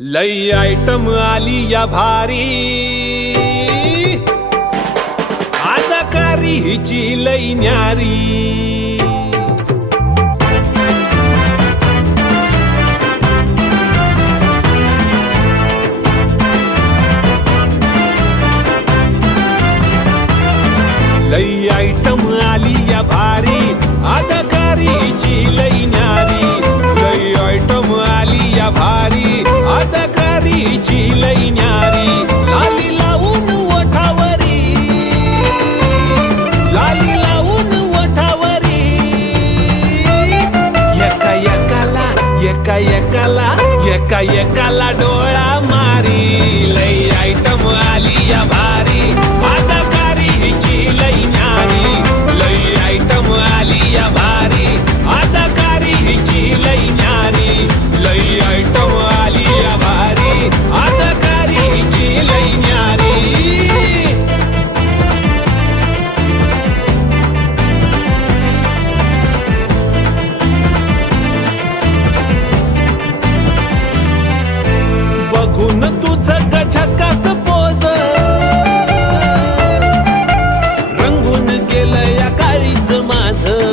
लई आयटम आली या भारी, अदाकारी हिची लई न्यारी. लई आयटम आली या भारी, अदाकारी हिची लई न्यारी. लई आयटम आली या भारी, अदाकारी हिची लई न्यारी. लाली लावून ओठावरी, लाली लावून ओठावरी. एका एकाला एका एकाला एका एकाला डोळा मारी. लई आयटम आली या भारी, अदाकारी हिची लई न्यारी. लई आयटम आली या भारी, अदाकारी हिची लई न्यारी. लई आयटम आली या भारी, अदाकारी हिची लई न्यारी. बघून तुझं गझकास पोज, रंगून गेलं या काळीच माझं.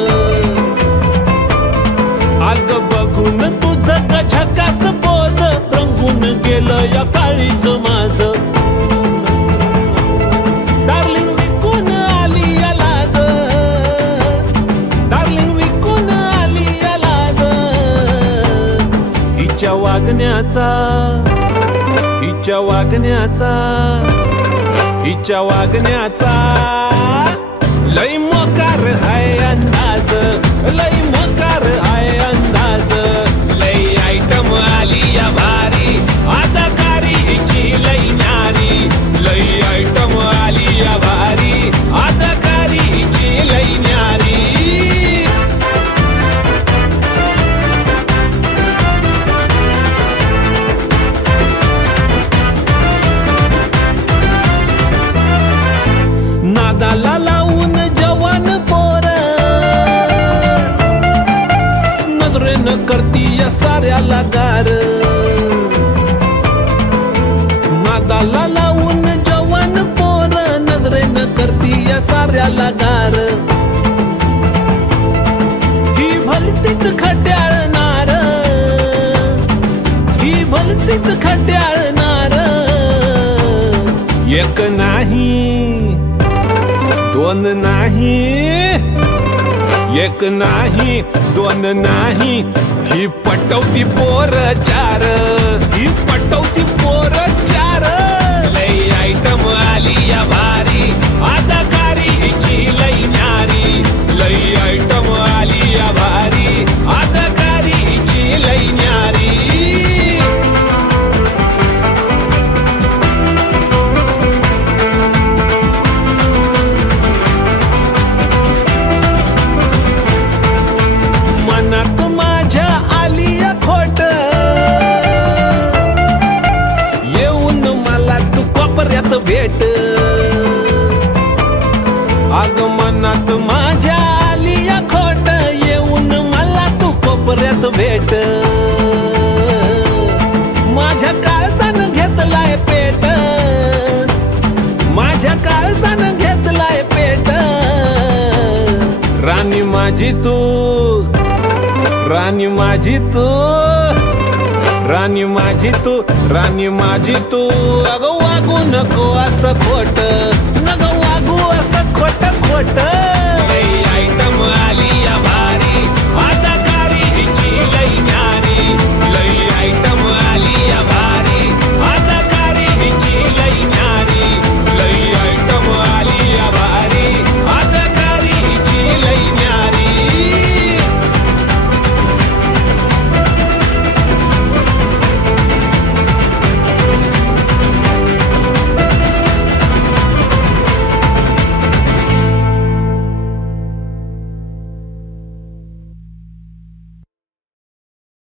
अग बघून तुझं गझकास पोज, रंगून गेलं या काळीच माझं. डार्लिंग विकून आली या लाज, डार्लिंग विकून आली या लाज. हिच्या वागण्याचा, हिच्या वागण्याचा, हिच्या वागण्याचा लई मोकार हाय अंदाज. लई मोकार हाय अंदाज. लई आयटम आली या भारी, अदाकारी हिची लई न्यारी. लई आयटम आली या भारी, अदाकारी हिची लई न्यारी. नादाला लावून जवान पोर, नजरेनं करती या साऱ्याला गार. नादाला लावून जवान पोर, नजरेनं करती या साऱ्याला गार. ही भलतीच खट्याळणार, ही भलतीच खट्याळणार. एक नाही दोन नाही, एक नाही दोन नाही, ही पटवती पोर चार. ही पटवती पोर चार. लई आयटम आली या भारी, अदाकारी हिची लई न्यारी. लई आयटम आली या भारी, अदाकारी हिची लई न्यारी. मनात माझ्या आली या खोट, येऊन मला तू कोपऱ्यात भेट. अग मनात माझ्या आली या खोट, येऊन मला तू कोपऱ्यात भेट. माझ्या काळजानं घेतलाय पेट, माझ्या काळजानं घेतलाय पेट. राणी माझी तू, राणी माझी तू, राणी माझी तू, राणी माझी तू. अगं वागू नको असं खोट, नगं वागू असं खोट.